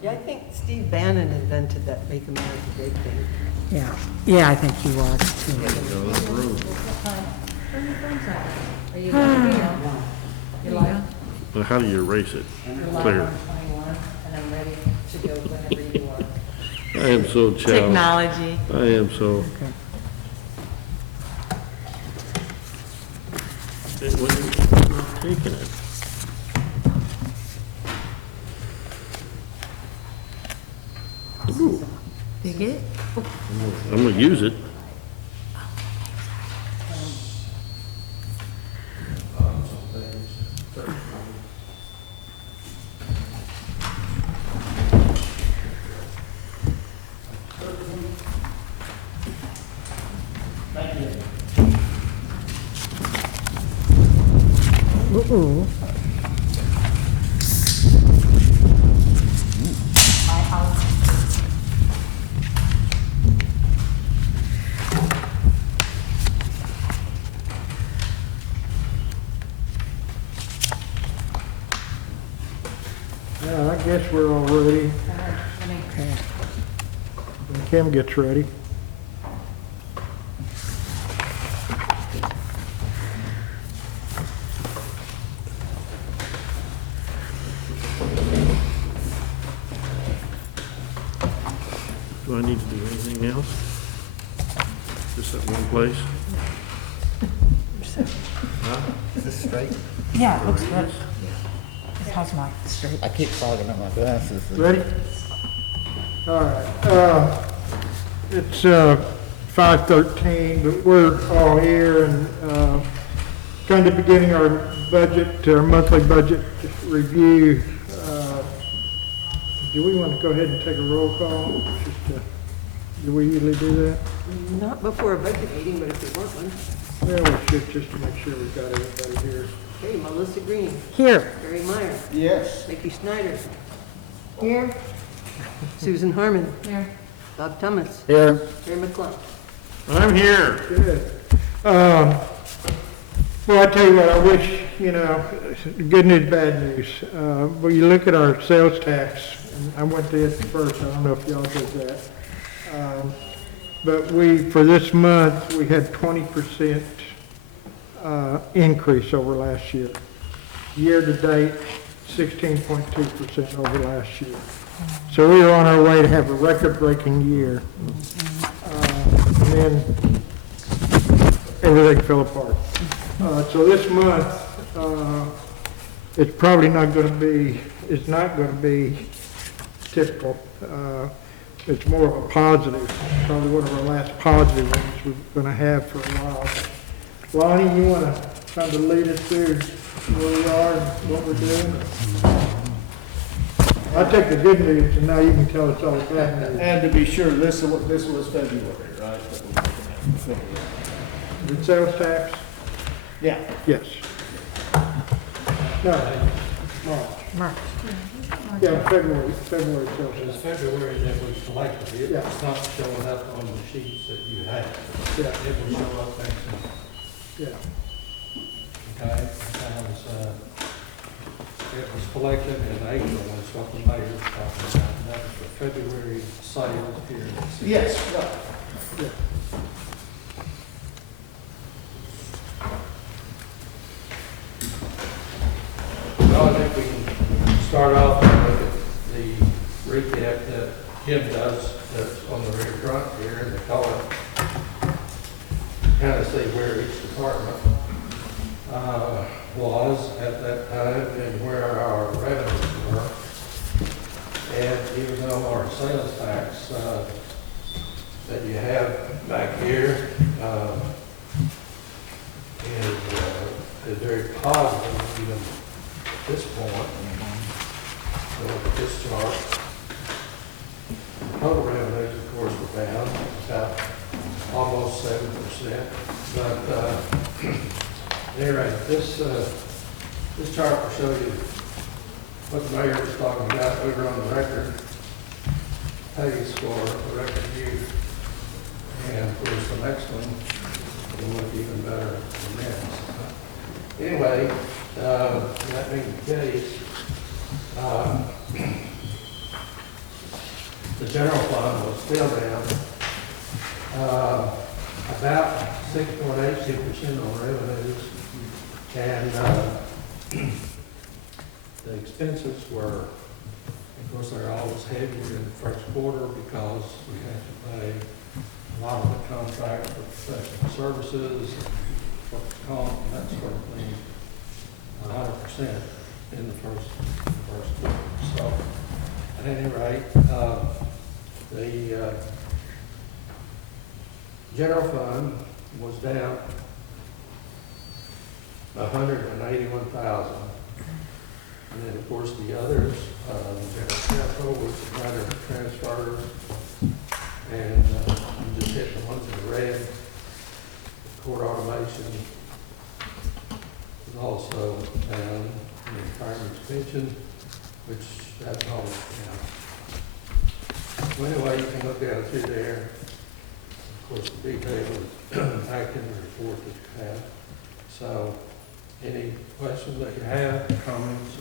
Yeah, I think Steve Bannon invented that Make America Great thing. Yeah, yeah, I think he was too. Turn your phones on. Are you You're live? Well, how do you erase it? You're live Clear. on 21, and I'm ready to go whenever you are. I am so challenged. Technology. I am so. Okay. Hey, when you're not taking it. Ooh, You get it? I'm gonna use it. Ooh. Yeah, I guess we're all ready. Okay. When Kim gets ready. Do I need to do anything else? Just at one place? Is this straight? Yeah, it looks good. How's my straight? I keep fogging up my glasses. Ready? All right. It's 5:13, but we're all here and kind of beginning our monthly budget review. Do we want to go ahead and take a roll call? Do we usually do that? Not before a budget meeting, but if you want one. Yeah, we should, just to make sure we've got everybody here. Okay, Melissa Green, Here. Barry Meyer, Yes. Mickey Snyder, Here? Susan Harmon, Here. Bob Thomas, Here. Terry McClung. I'm here. Good. Well, I tell you what, I wish, good news, bad news. When you look at our sales tax, and I went to it first, I don't know if y'all did that. But for this month, we had 20% increase over last year. Year to date, 16.2% over last year. So we are on our way to have a record-breaking year. And then everything fell apart. So this month, it's probably not going to be typical. It's more of a positive, probably one of our last positive ones we're going to have for a while. Lonnie, you want to kind of lead us through where we are and what we're doing? I'll take the good news, and now you can tell us all the bad news. And to be sure, this was February, right? that we're looking at. The sales tax? Yeah. Yes. No, March. Mark. Yeah, February sales It's tax. February that we collected it, Yeah. it's not showing up on the sheets that you have. Yeah, It will show up next month, yeah. okay? It was collected in April, is what the mayor was talking about, and that was for February sales here. Yes, right. Yeah. Well, I think we can start off and look at the recap that Jim does, that's on the rear front here in the color. Kind of see where each department was at that time and where our revenues were. And even though our sales tax that you have back here is very positive even at this point. So look at this chart. Total revenues, of course, were down about almost 7%. But anyway, this chart will show you what the mayor was talking about. We were on the record pays for a record year. And of course, the next one will look even better than this. Anyway, that being the case, the general fund was still down, about 6.82% on revenues. And the expenses were, of course, they're always heavier in the first quarter because we have to pay a lot of the contracts for professional services, workers' comp, and that sort of thing, 100% in the first quarter. So, at any rate, the general fund was down $181,000. And then, of course, the others, the general capital was a matter of transfers, and I'm just hitting the ones in red. Court automation is also down, and the retirement pension, which that's always down. So anyway, you can look down through there. Of course, the detail is back in the report that you have. So, any questions that you have, comments?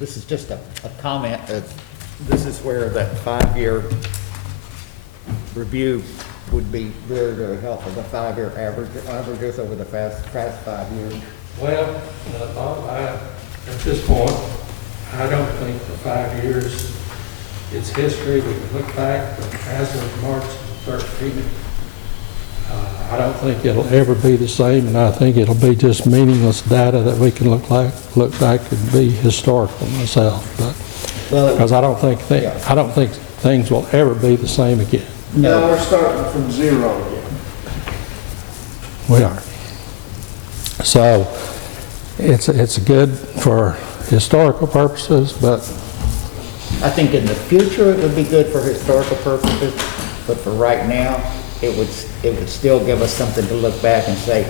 This is just a comment. This is where that 5-year review would be very helpful, the 5-year averages over the past 5 years. Well, Bob, at this point, I don't think for 5 years it's history. We can look back, but as of March 13th, I don't think it'll ever be the same, and I think it'll be just meaningless data that we can look back and be historical myself. But because I don't think things will ever be the same again. Now we're starting from zero again. We are. So it's good for historical purposes, but I think in the future it would be good for historical purposes, but for right now, it would still give us something to look back and say,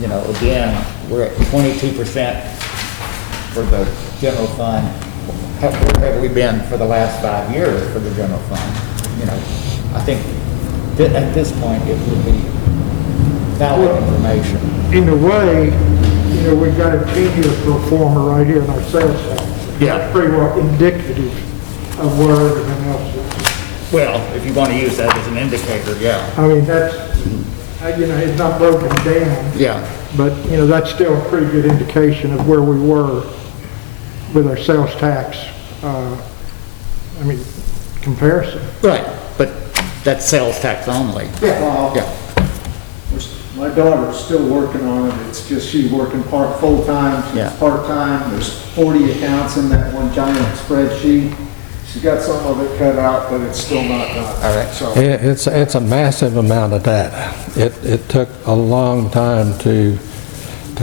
you know, again, we're at 22% for the general fund. Where have we been for the last 5 years for the general fund? You know, I think at this point it would be valid information. In a way, you know, we've got a 10-year pro forma right here in our sales tax. Yeah. That's pretty well indicative of where everything else is. Well, if you want to use that as an indicator, yeah. I mean, that's, you know, it's not broken down, Yeah. but, you know, that's still a pretty good indication of where we were with our sales tax, comparison. Right, but that's sales tax only. Yeah. Yeah. My daughter's still working on it. It's just she's working full-time, she's Yeah. part-time. There's 40 accounts in that one giant spreadsheet. She's got some of it cut out, but it's still not done. All right. So, it's a massive amount of data. It took a long time to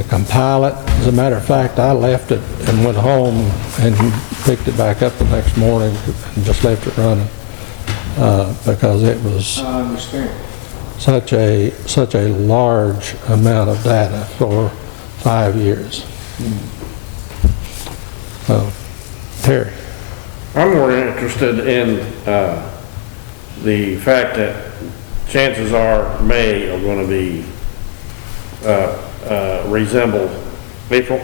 compile it. As a matter of fact, I left it and went home and picked it back up the next morning and just left it running because it was I understand. such a large amount of data for 5 years. So, Terry. I'm more interested in the fact that chances are May are going to be resemble April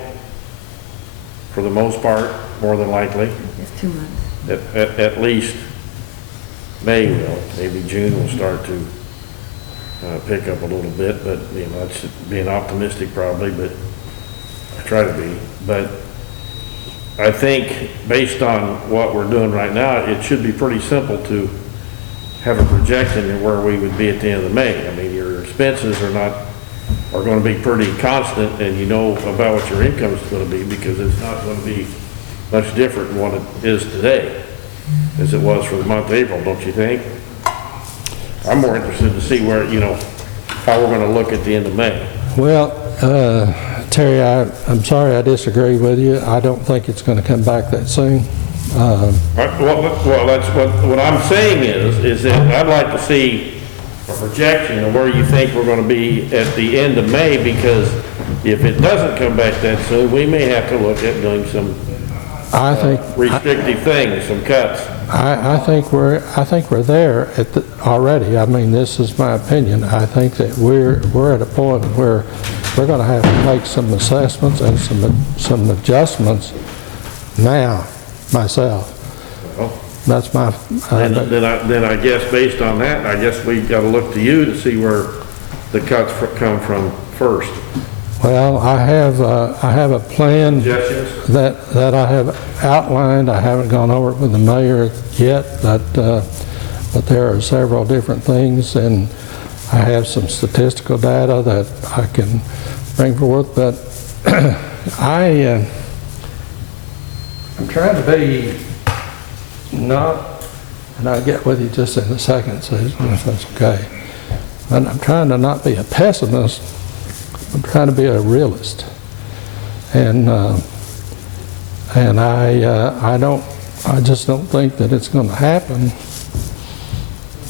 for the most part, more than likely. Just 2 months. At least May will. Maybe June will start to pick up a little bit, but you know, that's being optimistic probably, but I try to be. But I think based on what we're doing right now, it should be pretty simple to have a projection of where we would be at the end of May. I mean, your expenses are going to be pretty constant, and you know about what your income is going to be because it's not going to be much different than what it is today as it was for the month of April, don't you think? I'm more interested to see where, you know, how we're going to look at the end of May. Well, Terry, I'm sorry I disagree with you. I don't think it's going to come back that soon. Well, that's what I'm saying is that I'd like to see a projection of where you think we're going to be at the end of May, because if it doesn't come back that soon, we may have to look at doing some restrictive things, some cuts. I think we're there already. I mean, this is my opinion. I think that we're at a point where we're going to have to make some assessments and some adjustments now, myself. Well, That's my, then I guess based on that, I guess we gotta look to you to see where the cuts come from first. well, I have a plan Suggestions? that I have outlined. I haven't gone over it with the mayor yet, but there are several different things, and I have some statistical data that I can bring forth, but I'm trying to be not, and I'll get with you just in a second, Susan, if that's okay. And I'm trying to not be a pessimist. I'm trying to be a realist. And I just don't think that it's going to happen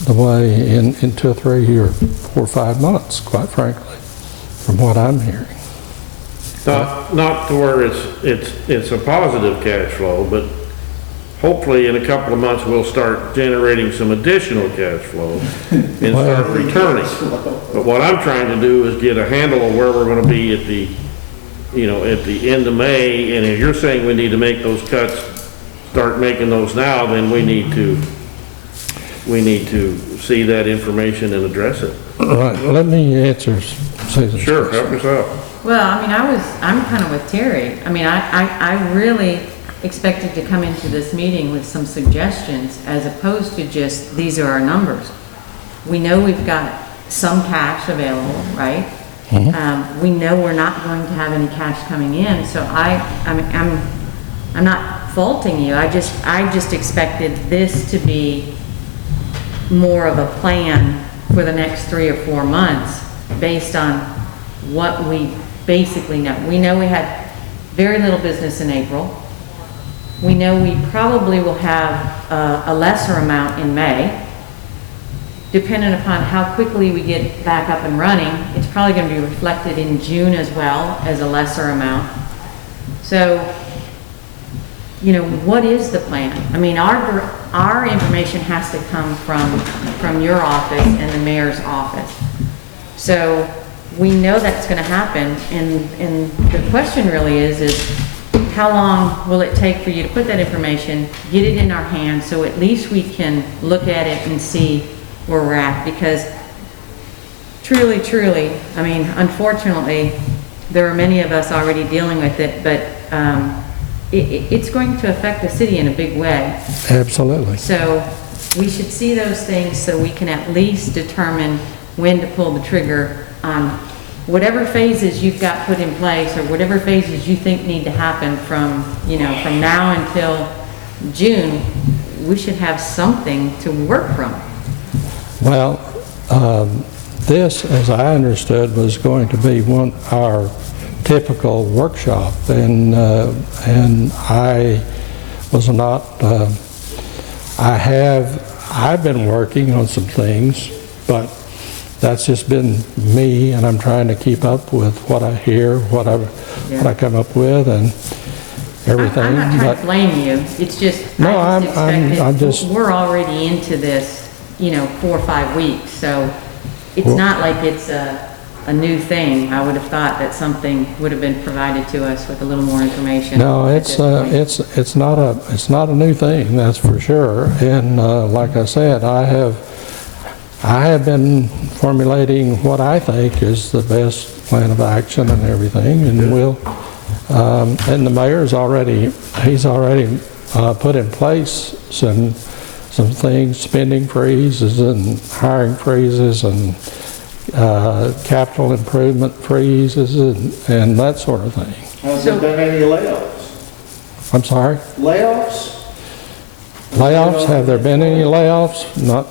the way in 2 or 3 or 4 or 5 months, quite frankly, from what I'm hearing. Not to where it's a positive cash flow, but hopefully in a couple of months, we'll start generating some additional cash flow and start returning. But what I'm trying to do is get a handle of where we're gonna be at the end of May, and if you're saying we need to make those cuts, start making those now, then we need to see that information and address it. Right, let me answer Susan's Sure, question. help us out. Well, I mean, I'm kind of with Terry. I mean, I really expected to come into this meeting with some suggestions as opposed to just, these are our numbers. We know we've got some cash available, right? We know we're not going to have any cash coming in, so I'm not faulting you. I just expected this to be more of a plan for the next 3 or 4 months based on what we basically know. We know we had very little business in April. We know we probably will have a lesser amount in May. Depending upon how quickly we get back up and running, it's probably going to be reflected in June as well as a lesser amount. So, you know, what is the plan? I mean, our information has to come from your office and the mayor's office. So we know that's going to happen, and the question really is how long will it take for you to put that information, get it in our hands, so at least we can look at it and see where we're at? Because truly, I mean, unfortunately, there are many of us already dealing with it, but it's going to affect the city in a big way. Absolutely. So we should see those things so we can at least determine when to pull the trigger on whatever phases you've got put in place, or whatever phases you think need to happen from now until June. We should have something to work from. Well, this, as I understood, was going to be our typical workshop, and I was not. I've been working on some things, but that's just been me, and I'm trying to keep up with what I hear, what I come up with, and everything. I'm not trying to blame you. It's just, No, I'm just we're already into this, 4 or 5 weeks, so it's not like it's a new thing. I would have thought that something would have been provided to us with a little more information. No, it's not a new thing, that's for sure. And like I said, I have been formulating what I think is the best plan of action and everything, and and the mayor's already put in place some things, spending freezes and hiring freezes and capital improvement freezes and that sort of thing. Has there been any layoffs? I'm sorry? Layoffs? Layoffs? Have there been any layoffs? Not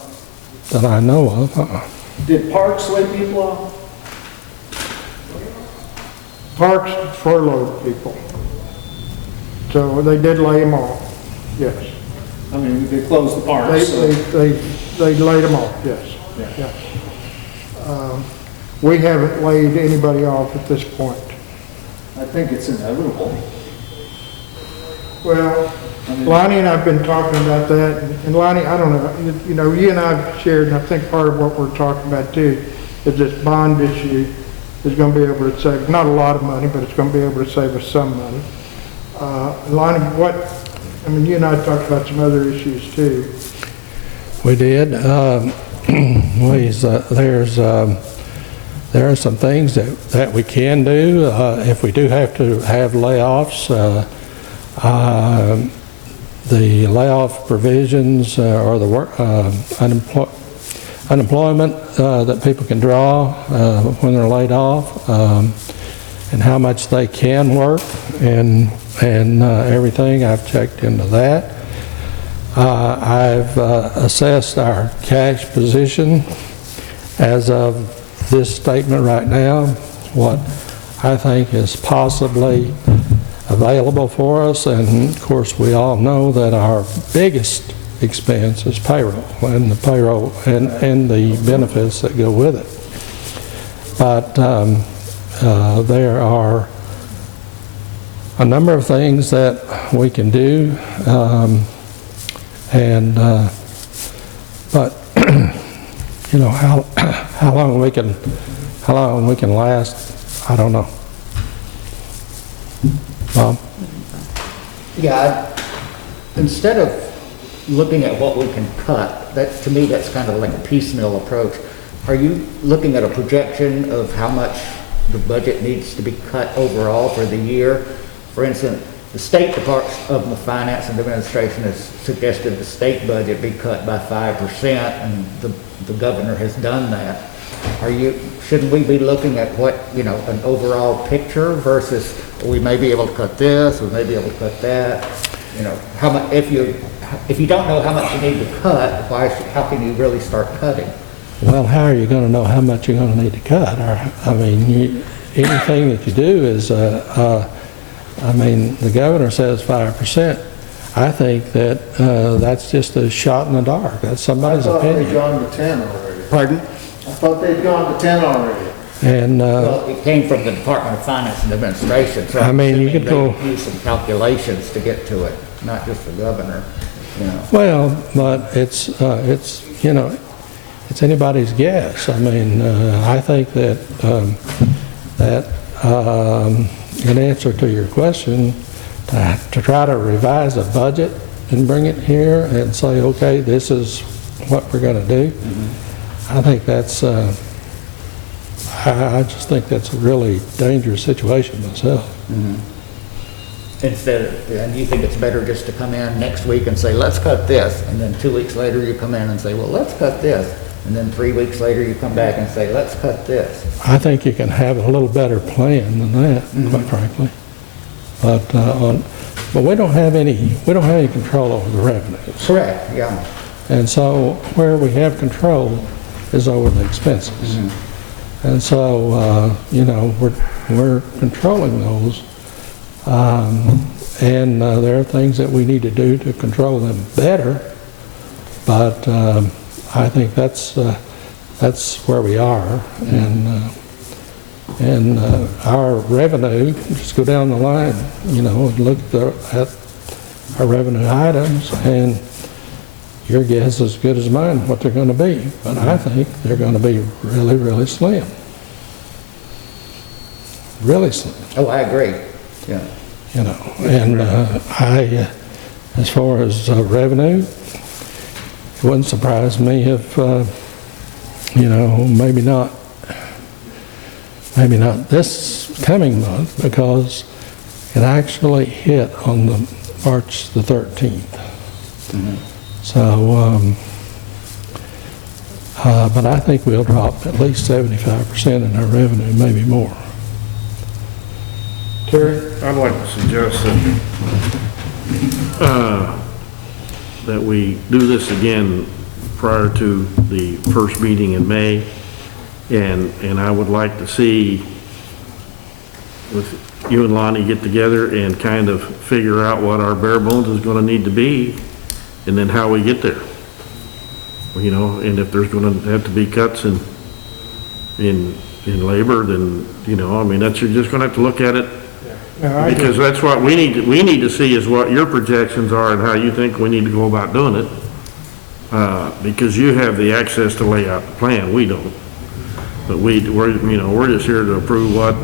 that I know of. Did Parks lay people off? Parks furloughed people. So they did lay them off, yes. I mean, they closed the parks, so. They laid them off, yes. Yeah. We haven't laid anybody off at this point. I think it's inevitable. Well, Lonnie and I have been talking about that, and Lonnie, I don't know, you and I have shared, and I think part of what we're talking about too, is this bond issue is going to be able to save, not a lot of money, but it's going to be able to save us some money. Lonnie, you and I talked about some other issues too. We did. There are some things that we can do. If we do have to have layoffs, the layoff provisions or the work, unemployment that people can draw when they're laid off, and how much they can work, and everything. I've checked into that. I've assessed our cash position as of this statement right now, what I think is possibly available for us, and of course we all know that our biggest expense is payroll, and the payroll and the benefits that go with it. But there are a number of things that we can do, but you know, how long we can last, I don't know. Bob? Yeah, instead of looking at what we can cut, to me, that's kind of like a piecemeal approach. Are you looking at a projection of how much the budget needs to be cut overall for the year? For instance, the State Department of Finance and Administration has suggested the state budget be cut by 5%, and the governor has done that. Shouldn't we be looking at what, an overall picture versus we may be able to cut this, we may be able to cut that? How much, if you don't know how much you need to cut, how can you really start cutting? Well, how are you going to know how much you're going to need to cut? Anything that you do is, the governor says 5%. I think that that's just a shot in the dark. That's somebody's opinion. I thought they'd gone to 10 already. Pardon? I thought they'd gone to 10 already. And Well, it came from the Department of Finance and Administration, so I mean, you assuming could go- they use some calculations to get to it, not just the governor, well, but it's anybody's guess. I think that in answer to your question, to try to revise a budget and bring it here and say, okay, this is what we're going to do. I think that's, I just think that's a really dangerous situation myself. and you think it's better just to come in next week and say, let's cut this, and then 2 weeks later you come in and say, well, let's cut this, and then 3 weeks later you come back and say, let's cut this. I think you can have a little better plan than that, quite frankly. But we don't have any control over the revenues. Correct, yeah. And so where we have control is over the expenses. And so, we're controlling those. And there are things that we need to do to control them better. But I think that's where we are. And our revenue, just go down the line, and look at our revenue items, and your guess is as good as mine what they're going to be. But I think they're going to be really, really slim. Really slim. Oh, I agree, yeah. And as far as revenue, it wouldn't surprise me if, maybe not this coming month, because it actually hit on the March the 13th. So, but I think we'll drop at least 75% in our revenue, maybe more. Terry? I'd like to suggest that we do this again prior to the first meeting in May, and I would like to see with you and Lonnie get together and kind of figure out what our bare bones is going to need to be, and then how we get there. And if there's going to have to be cuts in labor, then that's, you're just going to have to look at it. Because that's what we need to see is what your projections are and how you think we need to go about doing it. Because you have the access to lay out the plan, we don't. But we're just here to approve what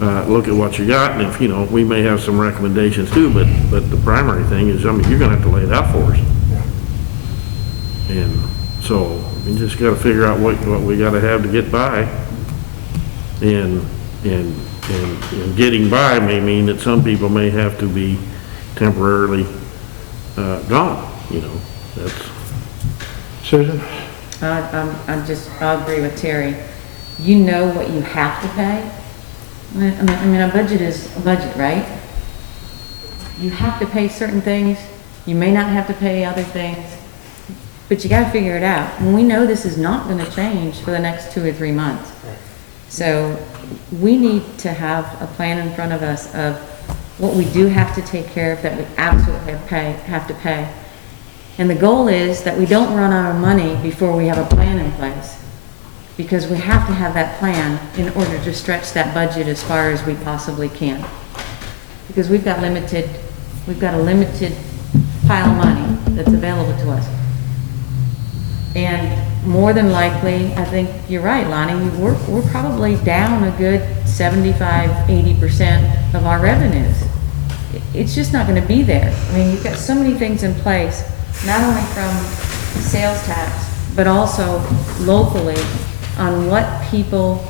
look at what you got, and if, you know, we may have some recommendations too, but the primary thing is, I mean, you're gonna have to lay it out for us. And so, we just gotta figure out what we gotta have to get by. And getting by may mean that some people may have to be temporarily, gone, you know, that's. Susan? I'll agree with Terry. You know what you have to pay. I mean, a budget is a budget, right? You have to pay certain things. You may not have to pay other things, but you gotta figure it out. And we know this is not gonna change for the next 2 or 3 months. So we need to have a plan in front of us of what we do have to take care of that we absolutely have to pay. And the goal is that we don't run out of money before we have a plan in place, because we have to have that plan in order to stretch that budget as far as we possibly can. Because we've got a limited pile of money that's available to us. And more than likely, I think you're right, Lonnie, we're probably down a good 75–80% of our revenues. It's just not gonna be there. I mean, you've got so many things in place, not only from sales tax, but also locally on what people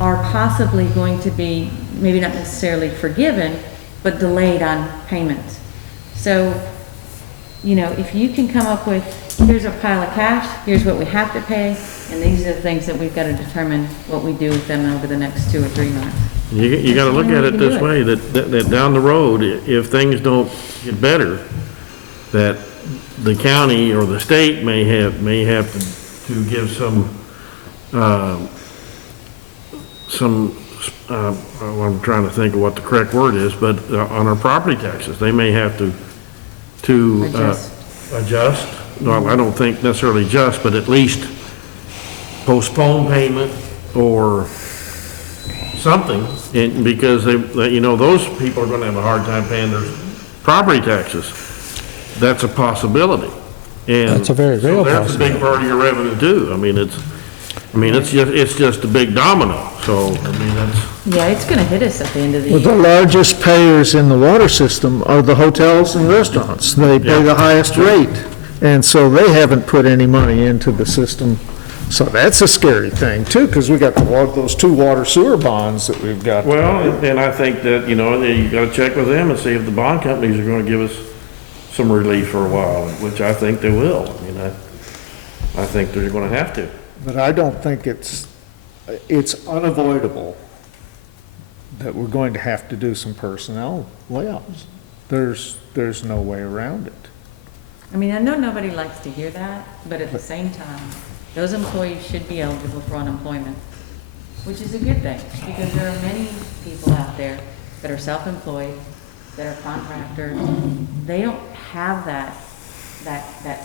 are possibly going to be, maybe not necessarily forgiven, but delayed on payments. So, you know, if you can come up with, here's a pile of cash, here's what we have to pay, and these are the things that we've got to determine what we do with them over the next 2 or 3 months. You gotta look at it this way, that down the road, if things don't get better, that the county or the state may have to give some, I'm trying to think of what the correct word is, but on our property taxes, they may have to adjust. Well, I don't think necessarily adjust, but at least postpone payment or something, and because you know, those people are gonna have a hard time paying their property taxes. That's a possibility. And That's a very real so that's a big part of your revenue too. I mean, it's just a big domino. So, I mean, that's. Yeah, it's gonna hit us at the end of the Well, year. the largest payers in the water system are the hotels and restaurants. They pay the highest rate, and so they haven't put any money into the system. So that's a scary thing too, because we got those 2 water sewer bonds that we've got. Well, and I think that, you know, you gotta check with them and see if the bond companies are gonna give us some relief for a while, which I think they will. I mean, I think they're gonna have to. But I don't think it's unavoidable that we're going to have to do some personnel layoffs. There's no way around it. I mean, I know nobody likes to hear that, but at the same time, those employees should be eligible for unemployment, which is a good thing, because there are many people out there that are self-employed, that are contractors. They don't have that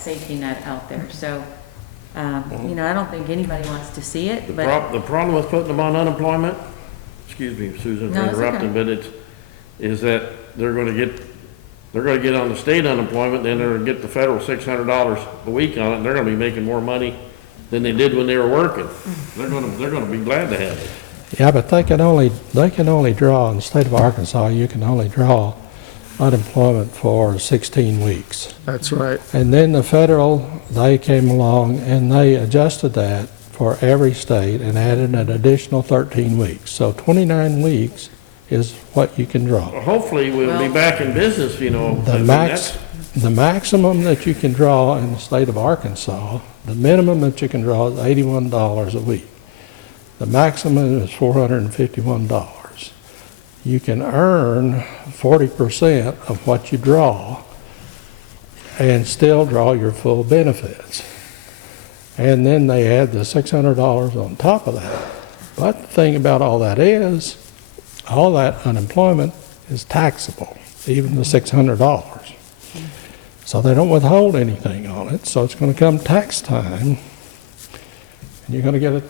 safety net out there. So, you know, I don't think anybody wants to see it, but. The problem with putting them on unemployment, excuse me, Susan, for No, it's interrupting, okay. but is that they're gonna get on the state unemployment, then they're gonna get the federal $600 a week on it, and they're gonna be making more money than they did when they were working. They're gonna be glad to have it. Yeah, but they can only draw, in the state of Arkansas, you can only draw unemployment for 16 weeks. That's right. And then the federal, they came along and they adjusted that for every state and added an additional 13 weeks. So 29 weeks is what you can draw. Well, hopefully, we'll be Well- back in business, you know. I The mean, the maximum that you can draw in the state of Arkansas, the minimum that you can draw is $81 a week. The maximum is $451. You can earn 40% of what you draw and still draw your full benefits. And then they add the $600 on top of that. But the thing about all that is, all that unemployment is taxable, even the $600. So they don't withhold anything on it, so it's going to come tax time, and you're going to get it